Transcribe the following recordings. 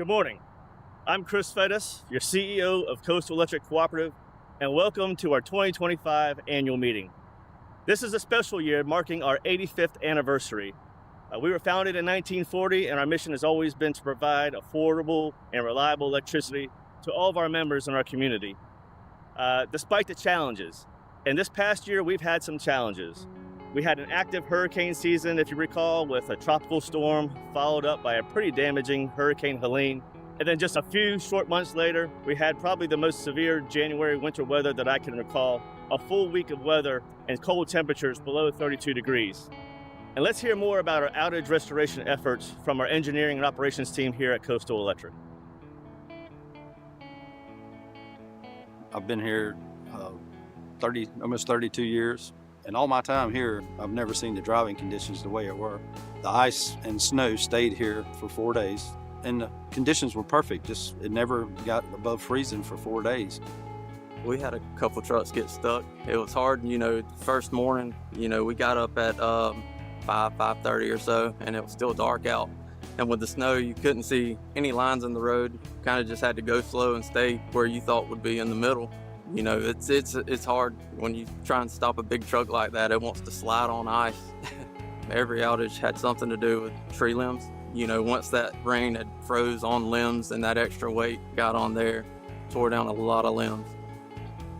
Good morning. I'm Chris Fettis, your CEO of Coastal Electric Cooperative, and welcome to our 2025 annual meeting. This is a special year marking our 85th anniversary. We were founded in 1940, and our mission has always been to provide affordable and reliable electricity to all of our members in our community. Despite the challenges, and this past year we've had some challenges. We had an active hurricane season, if you recall, with a tropical storm followed up by a pretty damaging Hurricane Helene. And then just a few short months later, we had probably the most severe January winter weather that I can recall, a full week of weather and cold temperatures below 32 degrees. And let's hear more about our outage restoration efforts from our engineering and operations team here at Coastal Electric. I've been here almost 32 years. In all my time here, I've never seen the driving conditions the way it were. The ice and snow stayed here for 4 days, and the conditions were perfect. It never got above freezing for 4 days. We had a couple trucks get stuck. It was hard, first morning, we got up at 5:30 or so, and it was still dark out. And with the snow, you couldn't see any lines in the road. Kind of just had to go slow and stay where you thought would be in the middle. It's hard when you try and stop a big truck like that. It wants to slide on ice. Every outage had something to do with tree limbs. Once that rain had froze on limbs and that extra weight got on there, tore down a lot of limbs.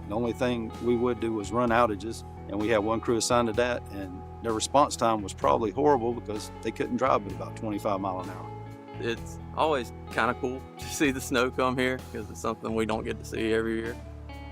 The only thing we would do was run outages, and we had one crew assigned to that, and their response time was probably horrible because they couldn't drive at about 25 miles an hour. It's always kind of cool to see the snow come here because it's something we don't get to see every year.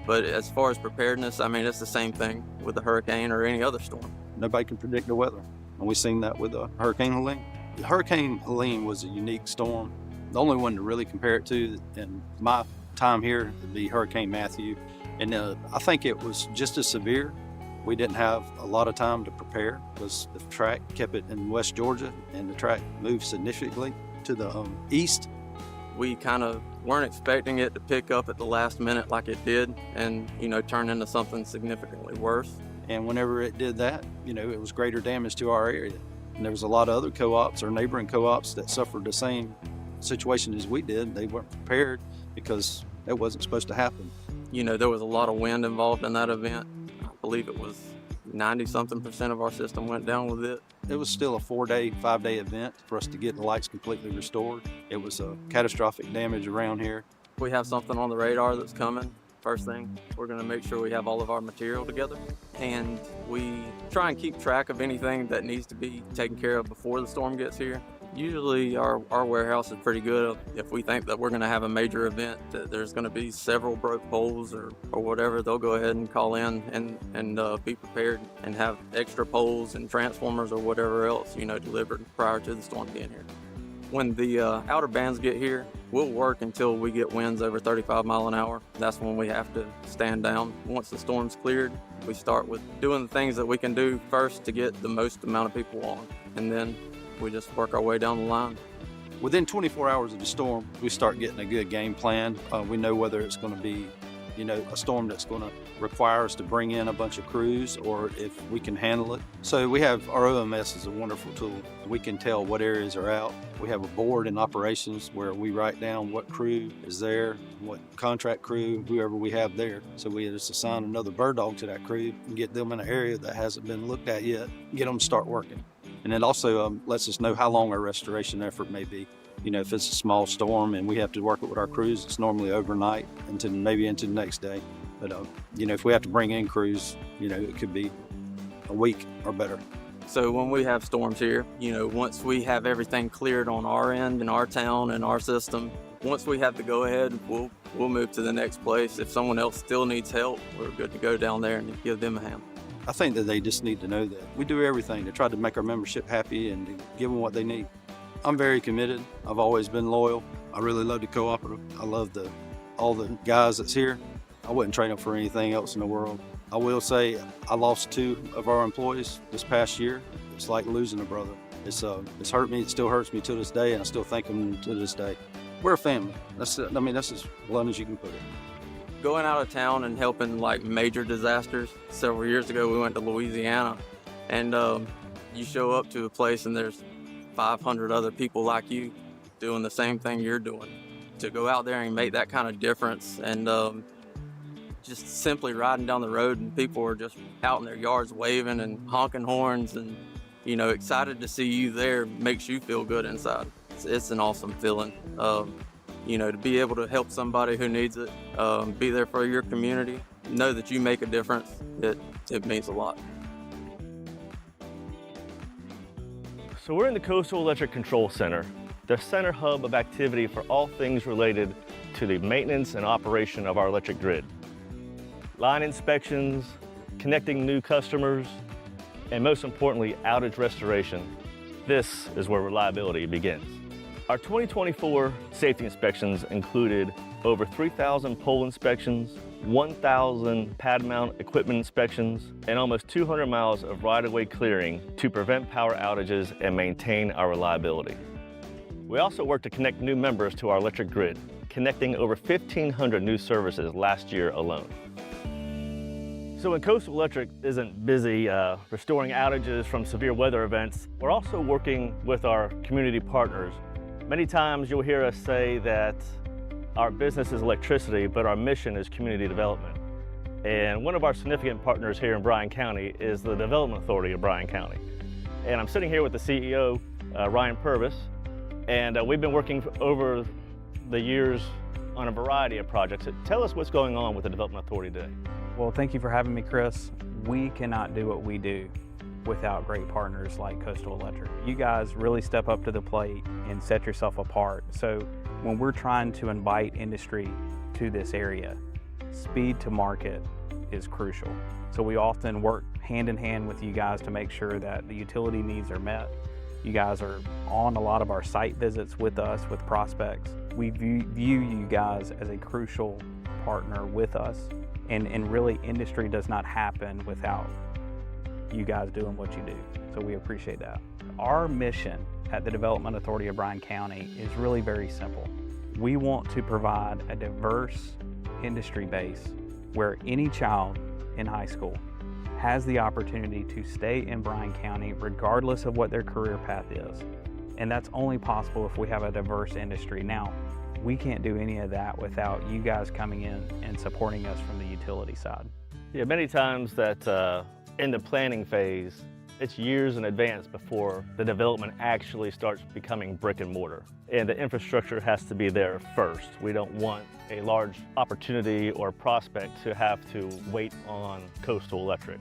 But as far as preparedness, it's the same thing with a hurricane or any other storm. Nobody can predict the weather, and we've seen that with Hurricane Helene. Hurricane Helene was a unique storm. The only one to really compare it to in my time here would be Hurricane Matthew. And I think it was just as severe. We didn't have a lot of time to prepare because the track kept it in West Georgia, and the track moved significantly to the east. We kind of weren't expecting it to pick up at the last minute like it did and, turn into something significantly worse. And whenever it did that, it was greater damage to our area. And there was a lot of other co-ops or neighboring co-ops that suffered the same situation as we did. They weren't prepared because that wasn't supposed to happen. There was a lot of wind involved in that event. I believe it was 90-something% of our system went down with it. It was still a 5-day event for us to get the lights completely restored. It was a catastrophic damage around here. We have something on the radar that's coming. First thing, we're going to make sure we have all of our material together, and we try and keep track of anything that needs to be taken care of before the storm gets here. Usually our warehouse is pretty good. If we think that we're going to have a major event, that there's going to be several broke poles or whatever, they'll go ahead and call in and be prepared and have extra poles and transformers or whatever else, delivered prior to the storm getting here. When the outer bands get here, we'll work until we get winds over 35 miles an hour. That's when we have to stand down. Once the storm's cleared, we start with doing the things that we can do first to get the most amount of people on, and then we just work our way down the line. Within 24 hours of the storm, we start getting a good game plan. We know whether it's going to be, a storm that's going to require us to bring in a bunch of crews or if we can handle it. So we have our OMS is a wonderful tool. We can tell what areas are out. We have a board in operations where we write down what crew is there, what contract crew, whoever we have there. So we just assign another bird dog to that crew and get them in an area that hasn't been looked at yet, get them to start working. And it also lets us know how long our restoration effort may be. If it's a small storm and we have to work it with our crews, it's normally overnight maybe into the next day. But, if we have to bring in crews, it could be a week or better. So when we have storms here, once we have everything cleared on our end in our town and our system, once we have to go ahead, we'll move to the next place. If someone else still needs help, we're good to go down there and give them a hand. I think that they just need to know that we do everything to try to make our membership happy and to give them what they need. I'm very committed. I've always been loyal. I really love the cooperative. I love all the guys that's here. I wouldn't trade them for anything else in the world. I will say I lost 2 of our employees this past year. It's like losing a brother. It's hurt me. It still hurts me to this day, and I still think of them to this day. We're a family. That's as blunt as you can put it. Going out of town and helping like major disasters. Several years ago, we went to Louisiana, and you show up to a place and there's 500 other people like you. doing the same thing you're doing. To go out there and make that kind of difference, and just simply riding down the road and people are just out in their yards waving and honking horns and, you know, excited to see you there makes you feel good inside. It's an awesome feeling. You know, to be able to help somebody who needs it, be there for your community, know that you make a difference, it means a lot. So we're in the Coastal Electric Control Center, the center hub of activity for all things related to the maintenance and operation of our electric grid. Line inspections, connecting new customers, and most importantly, outage restoration. This is where reliability begins. Our 2024 safety inspections included over 3,000 pole inspections, 1,000 pad mount equipment inspections, and almost 200 miles of right-of-way clearing to prevent power outages and maintain our reliability. We also worked to connect new members to our electric grid, connecting over 1,500 new services last year alone. So when Coastal Electric isn't busy restoring outages from severe weather events, we're also working with our community partners. Many times you'll hear us say that our business is electricity, but our mission is community development. And one of our significant partners here in Bryan County is the Development Authority of Bryan County. And I'm sitting here with the CEO, Ryan Purvis, and we've been working over the years on a variety of projects. Tell us what's going on with the Development Authority today. Well, thank you for having me, Chris. We cannot do what we do without great partners like Coastal Electric. You guys really step up to the plate and set yourself apart. So when we're trying to invite industry to this area, speed to market is crucial. So we often work hand in hand with you guys to make sure that the utility needs are met. You guys are on a lot of our site visits with us, with prospects. We view you guys as a crucial partner with us. And really, industry does not happen without you guys doing what you do. So we appreciate that. Our mission at the Development Authority of Bryan County is really very simple. We want to provide a diverse industry base where any child in high school has the opportunity to stay in Bryan County regardless of what their career path is. And that's only possible if we have a diverse industry. Now, we can't do any of that without you guys coming in and supporting us from the utility side. Yeah, many times that in the planning phase, it's years in advance before the development actually starts becoming brick and mortar. And the infrastructure has to be there first. We don't want a large opportunity or prospect to have to wait on Coastal Electric.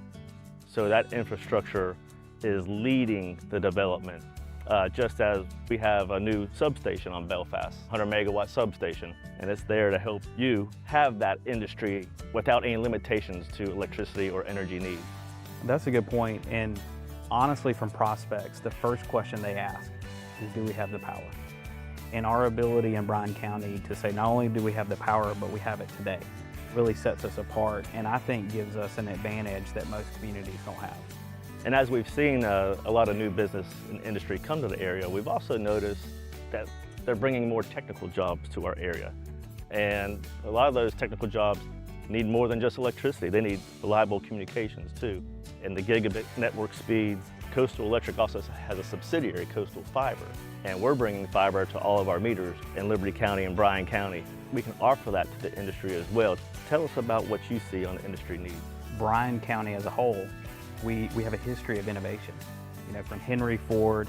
So that infrastructure is leading the development. Just as we have a new substation on Belfast, 100 megawatt substation, and it's there to help you have that industry without any limitations to electricity or energy needs. That's a good point. And honestly, from prospects, the first question they ask is, do we have the power? And our ability in Bryan County to say, not only do we have the power, but we have it today, really sets us apart, and I think gives us an advantage that most communities don't have. And as we've seen a lot of new business and industry come to the area, we've also noticed that they're bringing more technical jobs to our area. And a lot of those technical jobs need more than just electricity. They need reliable communications too. And the gigabit network speeds, Coastal Electric also has a subsidiary, Coastal Fiber. And we're bringing fiber to all of our meters in Liberty County and Bryan County. We can offer that to the industry as well. Tell us about what you see on the industry needs. Bryan County as a whole, we have a history of innovation. You know, from Henry Ford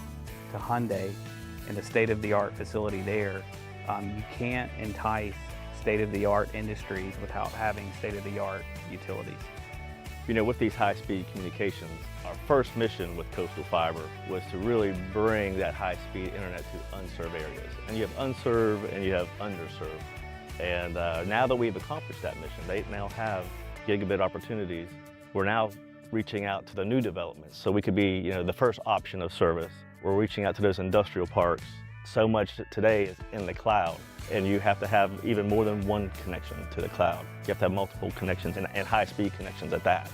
to Hyundai and the state-of-the-art facility there. You can't entice state-of-the-art industries without having state-of-the-art utilities. You know, with these high-speed communications, our first mission with Coastal Fiber was to really bring that high-speed internet to unserved areas. And you have unserved and you have underserved. And now that we've accomplished that mission, they now have gigabit opportunities. We're now reaching out to the new developments. So we could be, you know, the first option of service. We're reaching out to those industrial parks. So much today is in the cloud, and you have to have even more than one connection to the cloud. You have to have multiple connections and high-speed connections at that.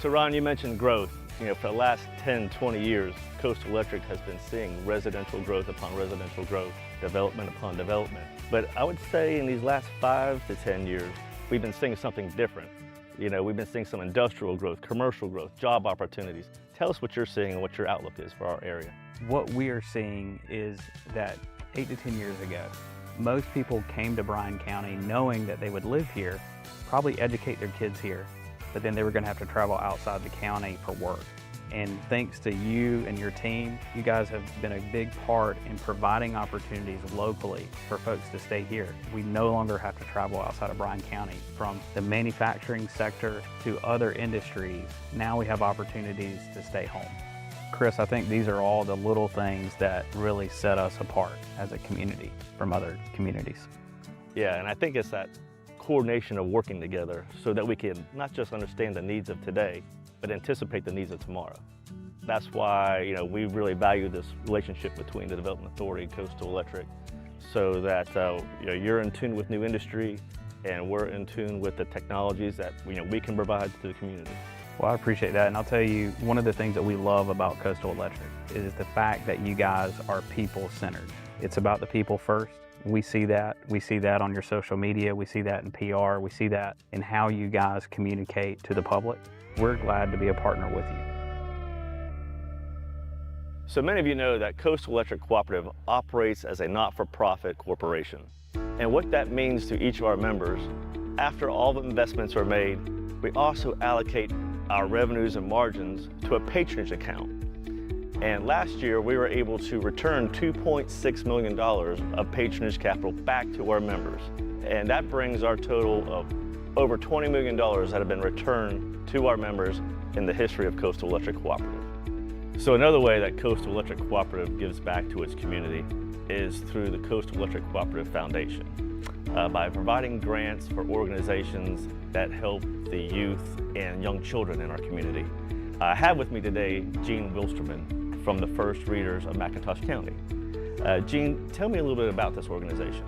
So Ron, you mentioned growth. You know, for the last 10, 20 years, Coastal Electric has been seeing residential growth upon residential growth, development upon development. But I would say in these last 5 to 10 years, we've been seeing something different. You know, we've been seeing some industrial growth, commercial growth, job opportunities. Tell us what you're seeing and what your outlook is for our area. What we are seeing is that 8 to 10 years ago. Most people came to Bryan County knowing that they would live here, probably educate their kids here, but then they were gonna have to travel outside the county for work. And thanks to you and your team, you guys have been a big part in providing opportunities locally for folks to stay here. We no longer have to travel outside of Bryan County. From the manufacturing sector to other industries, now we have opportunities to stay home. Chris, I think these are all the little things that really set us apart as a community from other communities. Yeah, and I think it's that coordination of working together so that we can not just understand the needs of today, but anticipate the needs of tomorrow. That's why we really value this relationship between the Development Authority and Coastal Electric, so that you're in tune with new industry and we're in tune with the technologies that we can provide to the community. Well, I appreciate that, and I'll tell you, one of the things that we love about Coastal Electric is the fact that you guys are people-centered. It's about the people first. We see that. We see that on your social media. We see that in PR. We see that in how you guys communicate to the public. We're glad to be a partner with you. So many of you know that Coastal Electric Cooperative operates as a not-for-profit corporation. And what that means to each of our members, after all the investments are made, we also allocate our revenues and margins to a patronage account. And last year, we were able to return $2.6 million of patronage capital back to our members. And that brings our total of over $20 million that have been returned to our members in the history of Coastal Electric Cooperative. So another way that Coastal Electric Cooperative gives back to its community is through the Coastal Electric Cooperative Foundation, by providing grants for organizations that help the youth and young children in our community. I have with me today Gene Wilsterman from the First Readers of McIntosh County. Gene, tell me a little bit about this organization.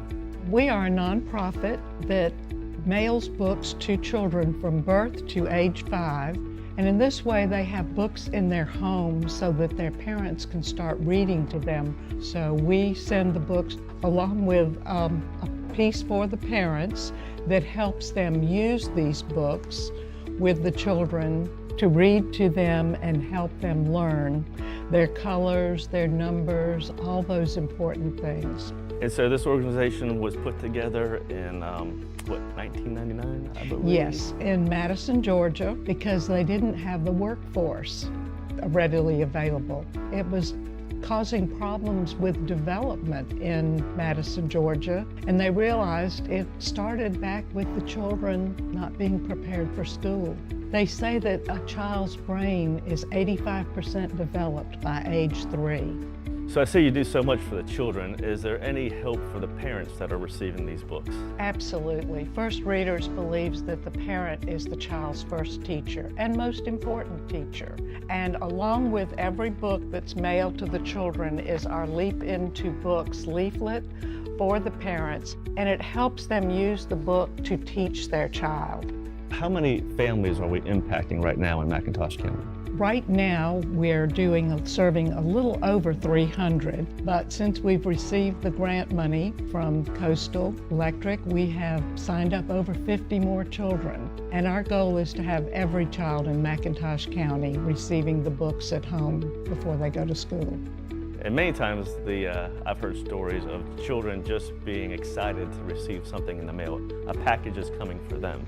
We are a nonprofit that mails books to children from birth to age 5, and in this way they have books in their homes so that their parents can start reading to them. So we send the books along with a piece for the parents that helps them use these books with the children to read to them and help them learn their colors, their numbers, all those important things. And so this organization was put together in, 1999, I believe? Yes, in Madison, Georgia, because they didn't have the workforce readily available. It was causing problems with development in Madison, Georgia, and they realized it started back with the children not being prepared for school. They say that a child's brain is 85% developed by age 3. So I see you do so much for the children. Is there any help for the parents that are receiving these books? Absolutely. First Readers believes that the parent is the child's first teacher and most important teacher. And along with every book that's mailed to the children is our Leap Into Books leaflet for the parents, and it helps them use the book to teach their child. How many families are we impacting right now in McIntosh County? Right now, we're serving a little over 300, but since we've received the grant money from Coastal Electric, we have signed up over 50 more children. And our goal is to have every child in McIntosh County receiving the books at home before they go to school. And many times I've heard stories of children just being excited to receive something in the mail. A package is coming for them.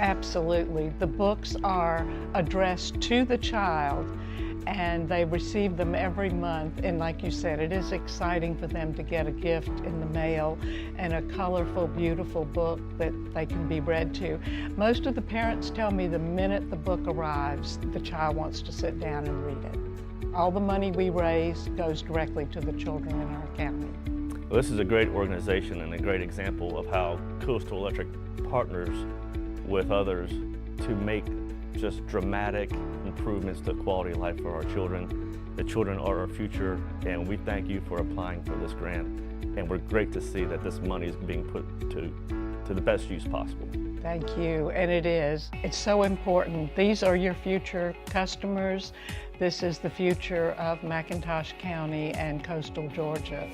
Absolutely. The books are addressed to the child and they receive them every month. And like you said, it is exciting for them to get a gift in the mail and a colorful, beautiful book that they can be read to. Most of the parents tell me the minute the book arrives, the child wants to sit down and read it. All the money we raise goes directly to the children in our county. Well, this is a great organization and a great example of how Coastal Electric partners with others to make just dramatic improvements to quality of life for our children. The children are our future, and we thank you for applying for this grant. And we're great to see that this money is being put to the best use possible. Thank you, and it is. It's so important. These are your future customers. This is the future of McIntosh County and coastal Georgia.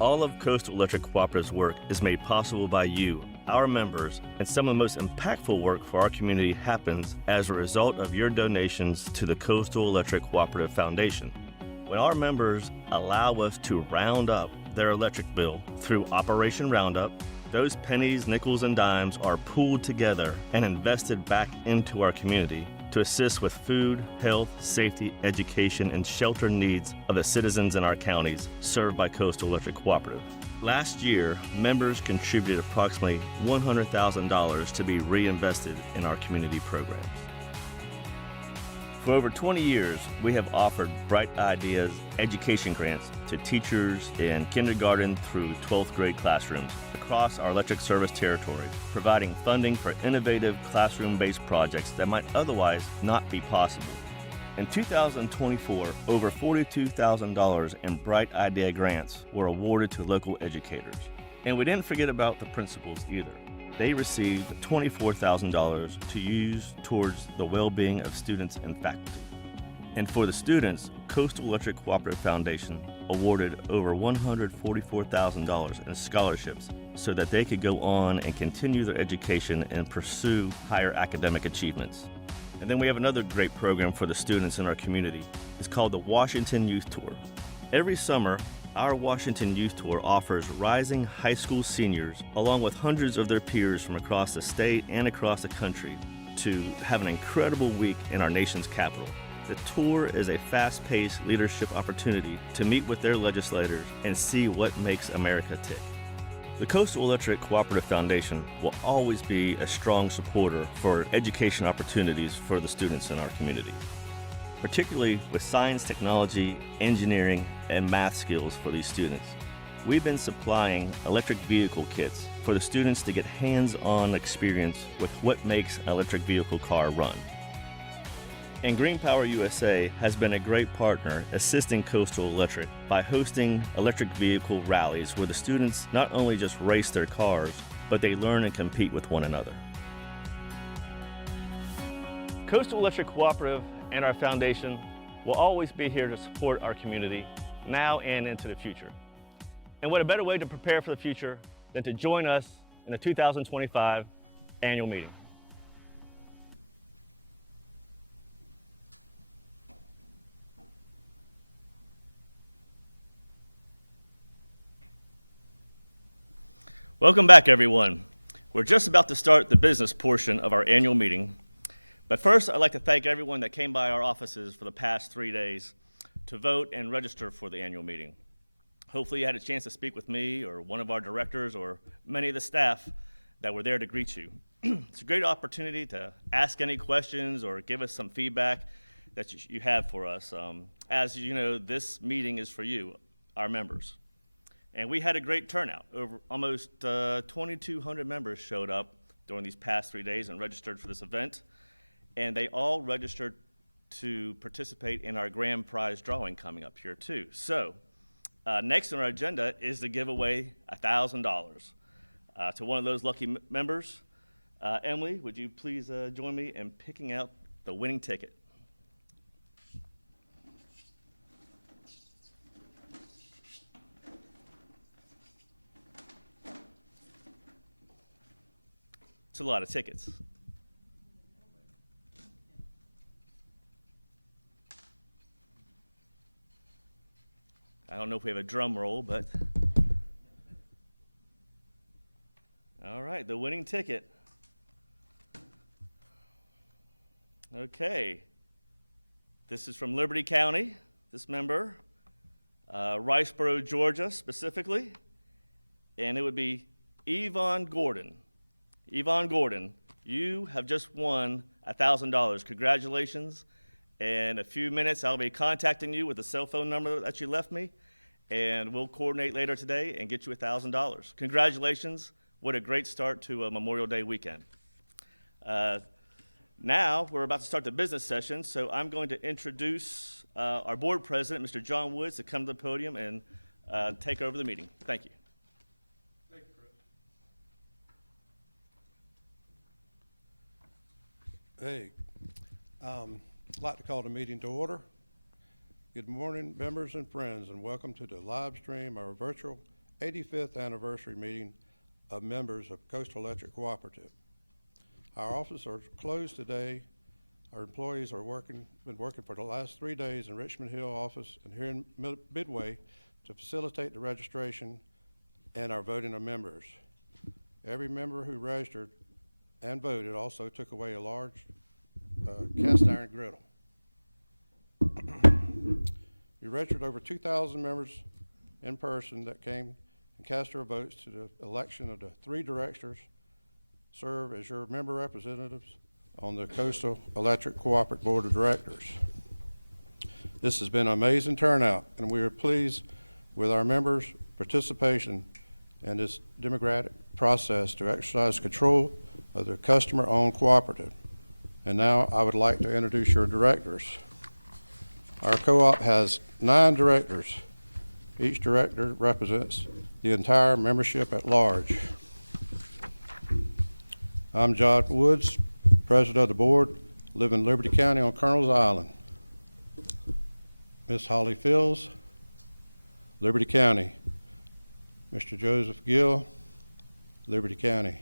All of Coastal Electric Cooperative's work is made possible by you, our members, and some of the most impactful work for our community happens as a result of your donations to the Coastal Electric Cooperative Foundation. When our members allow us to round up their electric bill through Operation Roundup, those pennies, nickels, and dimes are pooled together and invested back into our community to assist with food, health, safety, education, and shelter needs of the citizens in our counties served by Coastal Electric Cooperative. Last year, members contributed approximately $100,000 to be reinvested in our community programs. For over 20 years, we have offered Bright Ideas education grants to teachers in kindergarten through 12th grade classrooms across our electric service territory, providing funding for innovative classroom-based projects that might otherwise not be possible. In 2024, over $42,000 in Bright Idea grants were awarded to local educators. And we didn't forget about the principals either. They received $24,000 to use towards the well-being of students and faculty. And for the students, Coastal Electric Cooperative Foundation awarded over $144,000 in scholarships so that they could go on and continue their education and pursue higher academic achievements. And then we have another great program for the students in our community. It's called the Washington Youth Tour. Every summer, our Washington Youth Tour offers rising high school seniors, along with hundreds of their peers from across the state and across the country, to have an incredible week in our nation's capital. The tour is a fast-paced leadership opportunity to meet with their legislators and see what makes America tick. The Coastal Electric Cooperative Foundation will always be a strong supporter for education opportunities for the students in our community, particularly with science, technology, engineering, and math skills for these students. We've been supplying electric vehicle kits for the students to get hands-on experience with what makes an electric vehicle car run. And Green Power USA has been a great partner assisting Coastal Electric by hosting electric vehicle rallies where the students not only just race their cars, but they learn and compete with one another. Coastal Electric Cooperative and our foundation will always be here to support our community now and into the future. And what a better way to prepare for the future than to join us in the 2025 annual meeting. Welcome back, everyone. We're just about to start the business portion of our annual meeting. But first, I'd like to thank everyone that came by our offices for the past 3 days to vote and register for the annual meeting. Hopefully you had a chance to speak with me or one of our directors or many of the staff that were there to greet you. It's a great opportunity to ask any questions or give us some feedback that you have for us. As you know, this meeting is for you, our members. And we had a great turnout. Over almost 2,200 members showed up during these past 3 days and registered for this event. And they all registered to participate in our grand prize drawing coming up here too. So next on our agenda is to give away $1,000 to one of those lucky members. Emily, would you please join me in picking out the winning ticket? It's a lot of tickets. I don't know if we have a drum roll, but all right, the winning ticket. Okay, this is from Liberty County, this member, Riceboro, Georgia specifically, and it would be Yvonne Gordon. Yvonne Gordon, you have just won $1,000. Congratulations. In a few minutes, I'll be contacting you with the cell phone number that you left me, and we'll coordinate later today and get you $1,000. Congratulations. What a great start to a Memorial Day weekend. Now, we're about to start the business session, so I'm going to introduce our board president, Mr. John Woods, to come to the podium and take over the meeting. Thank you. Hey, I'd like to call the meeting to order. Good morning, members and friends, and welcome to the live stream, our virtual 85th anniversary meeting of members of Coastal Electric Cooperative. Our offices are closed today. Our employees are been working for the last 3 days in Richmond Hill office and here in Midway to facilitate the registration and our voting of members. Every member who registered and voted also took away a large cast iron griddle. We registered over 2,000 members in person that came and cast their votes to the election of the 3 directors serve as your member representatives on the Coastal Electric Cooperative Board of Directors. This has been an amazing turnout, and we are pleased with our members' participation in this democratic process to exercise control of the customer-owned cooperative. And now I would like to introduce your directors. Our co-op has 9 directors. Each director represents the entire membership at large. I'm John Woods, president of the board, live in Liberty County on Colonel's Island. Miss Holly Fields, Liberty County. Mr. Joseph Gill, Liberty County.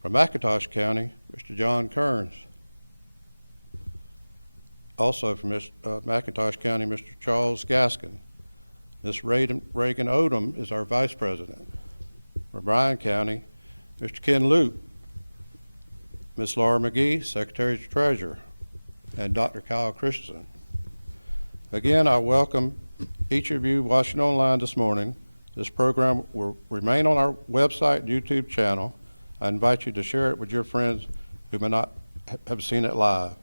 From McIntosh County, Mr. John Kearns. Also from McIntosh County, Mr. Charles Gaskin. Miss Reagan Odom is our vice president. From Bryan County, Mr. Ken Luke. Miss Laura McGee, secretary treasurer, and Dr. Kyle Christensen. Again, I welcome each of you watching online this morning. This program will remain on our website and YouTube channel. I invite you to share it with your friends who may not have seen it live.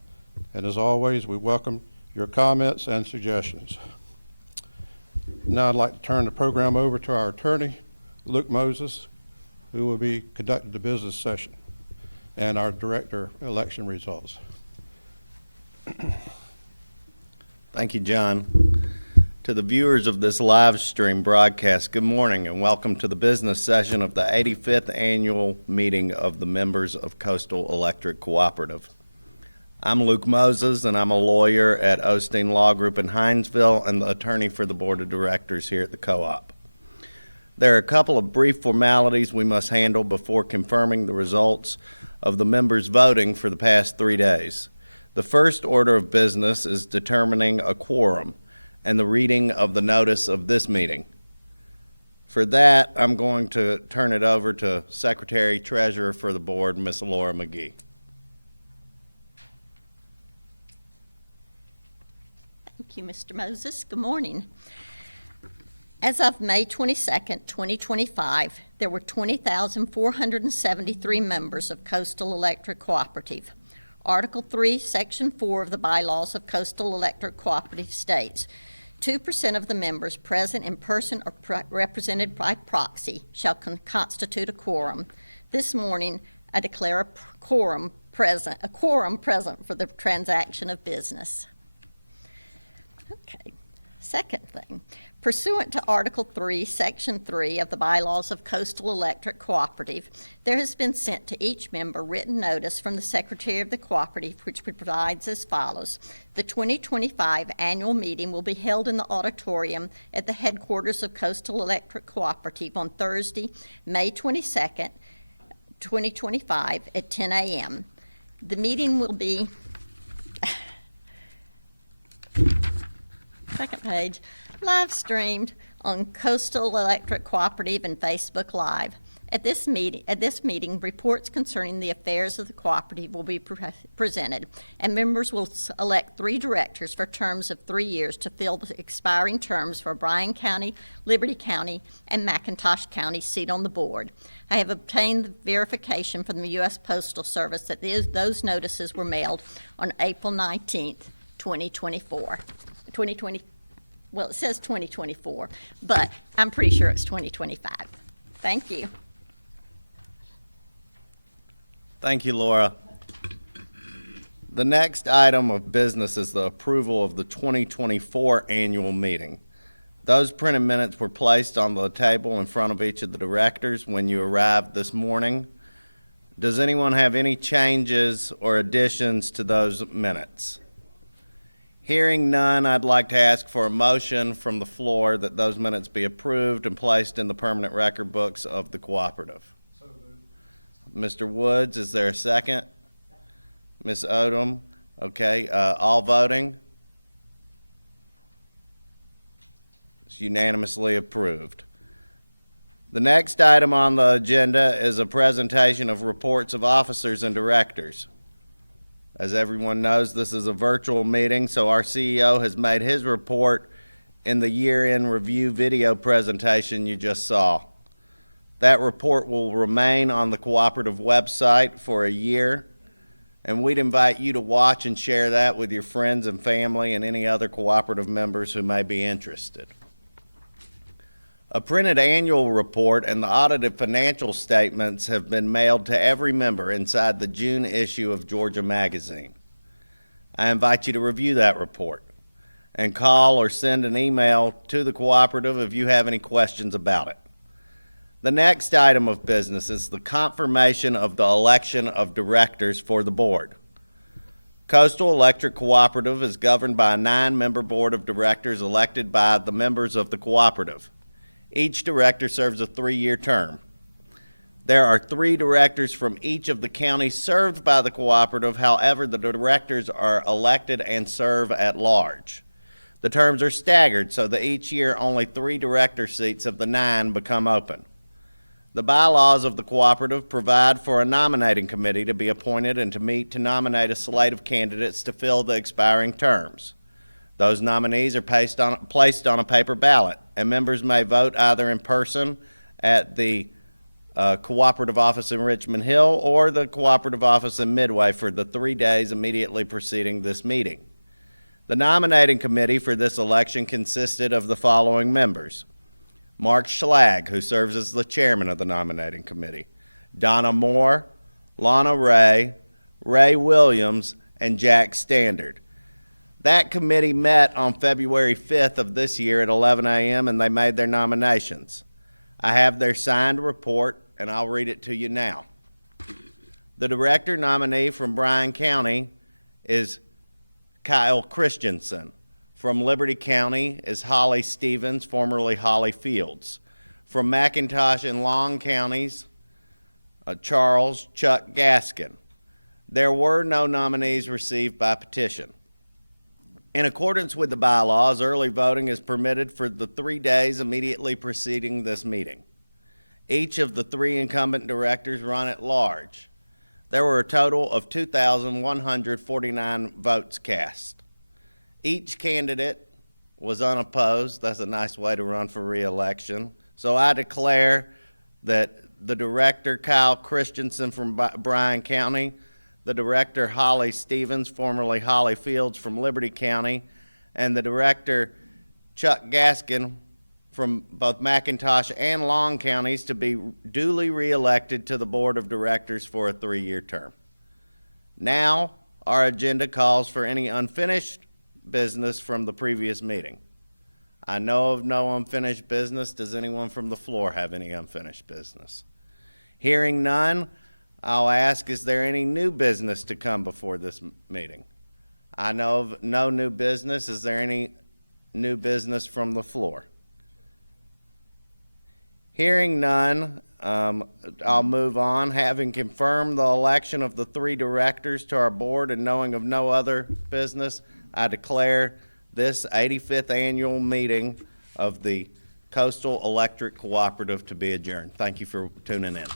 And as always, we welcome your comments and suggestions. Now I'd like to turn the program over to our attorney, Luke Moses, who will be conducting the business session and our director election results. Thank you, John. To the viewers of this live stream broadcast, good morning and welcome to the business session of the 85th annual meeting of the members of Coastal Electric Cooperative. I'm Luke Moses, and I'm a lawyer at Osteen Law Group in Hinesville and the attorney for the board of directors here at the co-op. There are a couple of brief formalities we must handle before confirming the results of the members' voting for the past 3 days. The first order of business is determining a quorum and the reading of the notice of this meeting. For that, I'm going to turn it over to Secretary Treasurer for the board, Ms. Laura McGee. Thank you, Mr. Moses. Good morning. As of May 22nd, 2025, there were 20,473 members of Coastal Electric Cooperative. Article 3, Section 4 of the bylaws of Coastal Electric Cooperative states, 2% of the members present in person or represented by proxy shall constitute a quorum. This morning, I declare a quorum present for the transaction of business. Okay, second thing. Pursuant to Article 3, Section 3 of the bylaws of Coastal Electric Cooperative, there has been sent to each member written notice from the Secretary of the Cooperative, which provides as follows. The 2025 annual meeting will be held in the auditorium at the headquarters of Coastal Electric Cooperative on Thursday, May 22nd, 2025 at 10 a.m. The meeting will be, second page, live streamed on Coastal Electric Cooperative and Facebook Live. At this meeting, reports concerning the affairs of the cooperative will be presented, and members will elect 3 directors for terms of 3 years to fill the expiring terms for Bryan County, Liberty County, and McIntosh County seat on the board. I have obtained the verification from the U.S. Postal Service that those notices were mailed on April 19th, 2024. Well, it says 2024, but I'm pretty sure it's 2025. Thank you. Thank you, Laura. The next item of business is the approval of the 2024 annual meeting. Those printed minutes were placed on the table in front of each of the directors when you arrived this morning. Does anyone have any changes or additions to those minutes? Hearing none, I'd like to ask for a motion from the floor that those minutes be approved and placed in the permanent record books of the cooperative. So moved. Mr. Woods, is there a second? Ms. Odom, okay, all voting? It's unanimously approved. The next item on the agenda is a presentation of reports of officers and directors. As everyone knows, this is a virtual meeting, so our CEO has made his report in the year-end review video presentation you just saw. That report will remain on the Cooperative website for a year, and we'd invite you to watch and share that with your friends and family and any other Cooperative members who may be interested. A printed annual report and the audited financial statements have been mailed to every member inside the June issue of Georgia Magazine. I invite you to review that report and call or send an email to the Cooperative if you have any questions about it. The next item of business is the confirmation of the election of directors for the board. Coastal Electric Cooperative is governed by a 9-member board of directors elected by the members of the Cooperative. Each director serves a 3-year term. There are 3 directors from each of the counties served by the Cooperative. However, the directors are elected and serve at large. The terms are staggered so that each year only 3 director seats of the 9 become open. The bylaws of the Cooperative provide for a nominating committee to be appointed and to meet to nominate a slate of candidates to fill the expiring terms. Those nominees are placed on a paper ballot, and members may vote either in person at the Cooperative office in Richmond Hill or the Cooperative office in Midway for the 3 days immediately preceding this meeting. The nominating committee for this election consisted of the following members: Mark Schlag, who serves as the chairman of the nominating committee, Donna Moore, Lana Ray, Ray Williams, and Jack Standard. That committee met on February 5th of this year at 11 a.m. and they made their nominations. I have their signed report and I'll read it to you now. The director nominee from Bryan County is Kyle Christensen. From Liberty County is Holly Stevens, formerly Holly Fields. From McIntosh and Long counties, Charles Chuck Gaskin. There were no nominees received by petition. In accordance with the bylaws, early voting is permitted for the 3 days immediately preceding this meeting. Each of the 3 incumbent directors run at large. There were a total of 2,149 votes cast. Each candidate was unopposed. That's a nice way to run for re-election. So I declare that the director, Kyle Christensen from Bryan County, the director, Holly Stevens, formerly Holly Fields from Liberty County, and the director, Chuck Gaskin, from both McIntosh and Long counties, to be duly re-elected to the board of directors for a 3-year term. Now, our agenda calls for any unfinished business from the previous meeting. I know of no unfinished business. Does anyone from the floor have any unfinished business? Hearing none, I'll ask, is there any new business to come before this meeting? I know of no new business. Is there any new business from the floor? Hearing none, I'll move on. Having confirmed the election of the 3 directors to our board and knowing of no other business, I declare this 85th annual meeting of the Coastal Electric Cooperative to be adjourned. Thank you for tuning in.